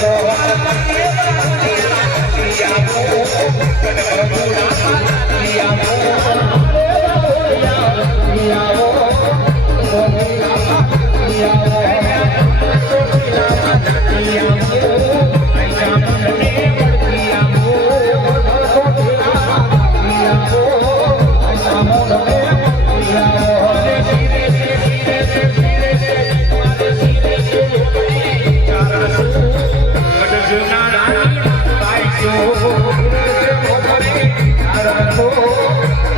Gracias.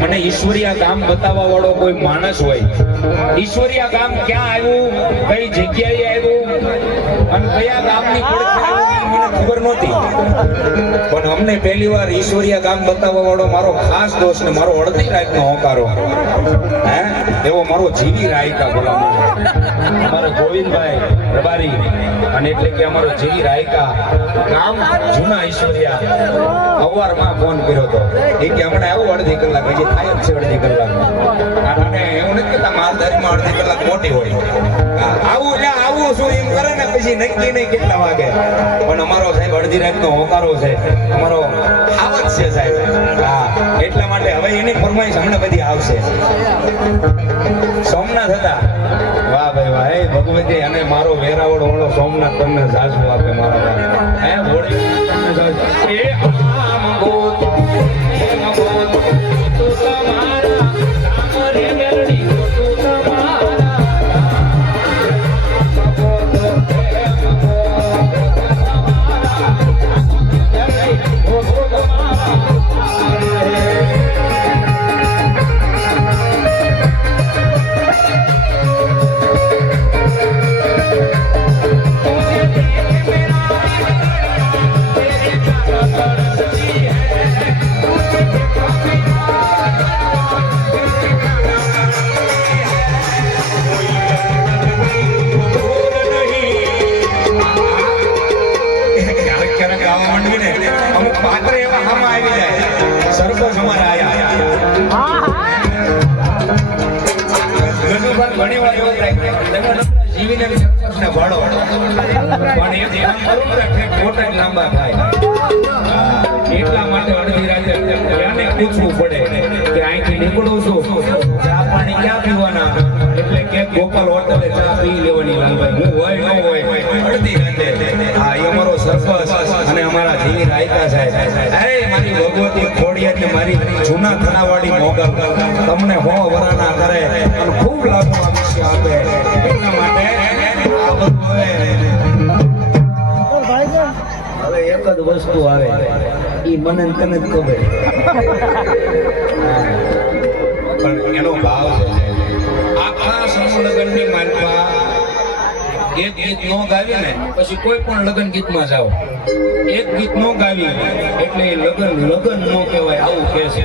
મને ઈશ્વરીયા ગામ બતાવવા વાળો કોઈ માણસ હોય. ઈશ્વરીયા ગામ ક્યાં આવ્યું? કઈ જગ્યાએ આવ્યું? અને કયા ગામની મને ખબર નહોતી. પણ અમને પહેલી વાર ઈશ્વરીયા ગામ બતાવવા વાળો મારો ખાસ દોસ્ત ને મારો અડધી રાતનો હોકારો હે? એવો મારો જીવી રાયકા બોલાવો અમારો ગોવિંદભાઈ રબારી અને એટલે કે અમારો જીવી રાયકા ગામ જૂના ઈશ્વરિયા. અવારમાં ફોન કર્યો હતો. એ કે હમણાં આવું અડધી કલાક, હજી થાય જ છે અડધી કલાક અને એવું નથી કહેતા માલધારીમાં અડધી કલાક મોટી હોય. આવું એટલે આવું શું એમ કરે ને પછી નક્કી નહીં કેટલા વાગે. પણ અમારો સાહેબ અડધી રાતનો હોકારો છે. અમારો આવત છે સાહેબ. હા, એટલા માટે હવે એની ફરમાઈશ હમણાં બધી આવશે. સોમનાથ હતા. વાહ ભાઈ, વાહ. હે ભગવતી અને મારો વેરાવળ વાળો સોમનાથ તમને સાસુ આપે મારા હે ભોળી એ લાંબા થાય એટલા માટે અડધી રાતે ત્યાંને પડે કે અહીંથી નીકળું છું ચા પાણી ક્યાં પીવાના એટલે કે ગોપાલ હોટલે ચા પી લેવાની લાલભાઈ તમને હો વરાના કરે અને ખૂબ લાભ આયુષ્ય આપે. એટલા માટે હવે એક જ વસ્તુ આવે. એ મને તને જ ખબર. પણ એનો ભાવ છે. આખા સમૂહ લગ્નની માલમાં એક ગીત નો ગાવી ને પછી કોઈ પણ લગ્ન ગીતમાં જાઓ. એક ગીત નો ગાવી એટલે એ લગ્ન લગ્ન નો કહેવાય, આવું કે છે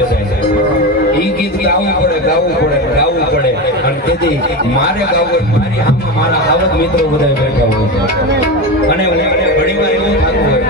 એ ગીત ગાવું પડે ગાવું પડે ગાવું પડે. અને તેથી મારે ગાવું મારી સામે મારા આવક મિત્રો બધા બેઠા હોય અને ઘણી વાર એવું થતું હોય